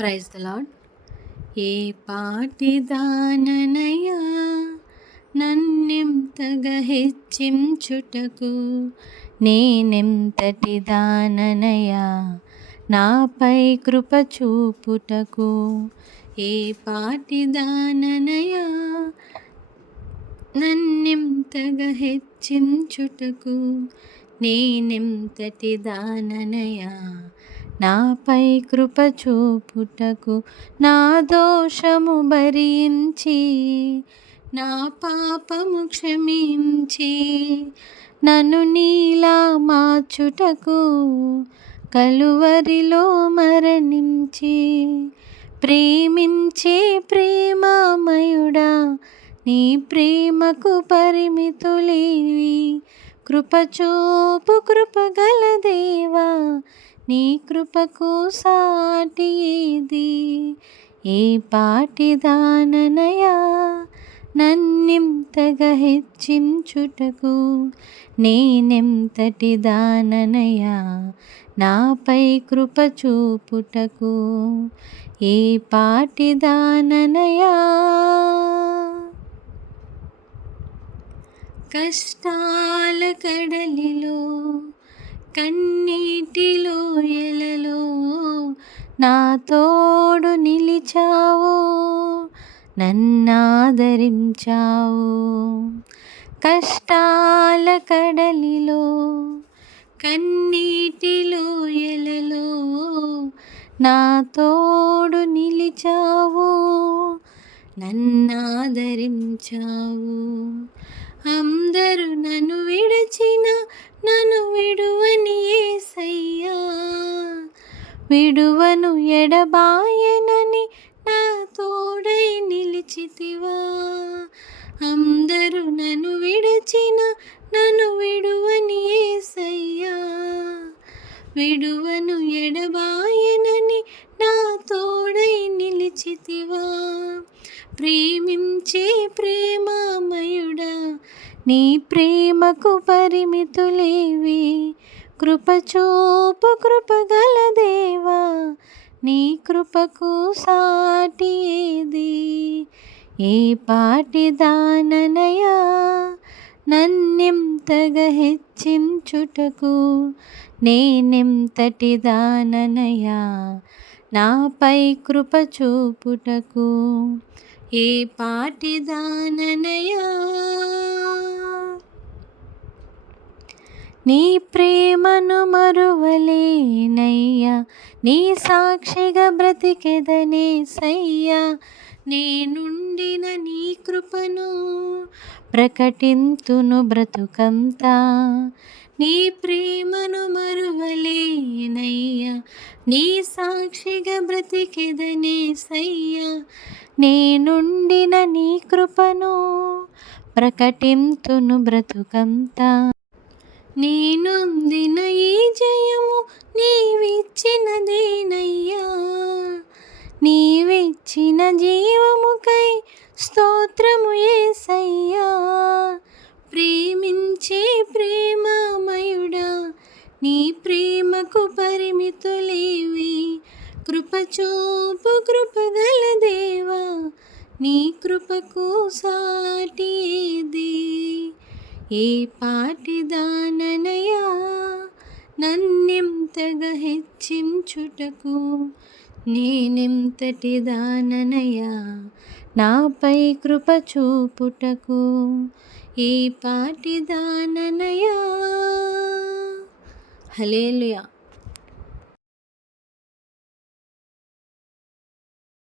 Praise the lord. ఏ పాటిదాననయా నన్నెంతగా హెచ్చించుటకు, నేనెంతటి దాననయా నాపై కృప చూపుటకు. ఏ పాటిదాననయా నన్నెంతగా హెచ్చించుటకు, నేనెంతటి దాననయా నాపై కృప చూపుటకు. నా దోషము భరించి నా పాపము క్షమించి నన్ను నీలా మార్చుటకు కలువరిలో మరణించి, ప్రేమించే ప్రేమమయుడా నీ ప్రేమకు పరిమితులేవి. కృపచూపు కృపగల దేవా నీ కృపకు సాటి ఏది. ఏ పాటిదాననయా నన్నెంతగా హెచ్చించుటకు, నేనెంతటి దాననయా నాపై కృప చూపుటకు. ఏ పాటిదాననయా కష్టాల కడలిలో కన్నీటిలో ఎలలో నా తోడు నిలిచావు, నన్నాదరించావు. కష్టాల కడలిలో కన్నీటిలో ఎలలో నా తోడు నిలిచావు, నన్నాదరించావు. అందరూ నన్ను విడచిన నన్ను విడువని యేసయ్యా, విడువను ఎడబాయనని నా తోడై నిలిచితివా. అందరూ నన్ను విడచిన నన్ను విడువని యేసయ్యా, విడువను ఎడబాయనని నా తోడై నిలిచితివా. ప్రేమించే ప్రేమమయుడా నీ ప్రేమకు పరిమితులేవి. కృపచూపు కృపగల దేవా నీ కృపకు సాటి ఏది. ఏ పాటిదాననయా నన్నెంతగా హెచ్చించుటకు, నేనెంతటి దాననయా నాపై కృప చూపుటకు. ఏ పాటిదాననయా నీ ప్రేమను మరువలేనయ్యా, నీ సాక్షిగా బ్రతికెదనేసయ్యా. నేనుండిన నీ కృపను ప్రకటింతును బ్రతుకంతా. నీ ప్రేమను మరువలేనయ్యా, నీ సాక్షిగా బ్రతికెదనేసయ్యా. నేనుండిన నీ కృపను ప్రకటింతును బ్రతుకంతా. నేనొందిన ఈ జయము నీవిచ్చినదేనయ్యా, నీవిచ్చిన జీవముకై స్తోత్రము యేసయ్యా. ప్రేమించే ప్రేమమయుడా నీ ప్రేమకు పరిమితులేవి. కృపచూపు కృపగల దేవా నీ కృపకు సాటి ఏది. ఏ పాటిదాననయా నన్నెంతగా హెచ్చించుటకు, నేనెంతటి దాననయా నాపై కృప చూపుటకు. ఏ పాటిదాననయా. హల్లెలూయా.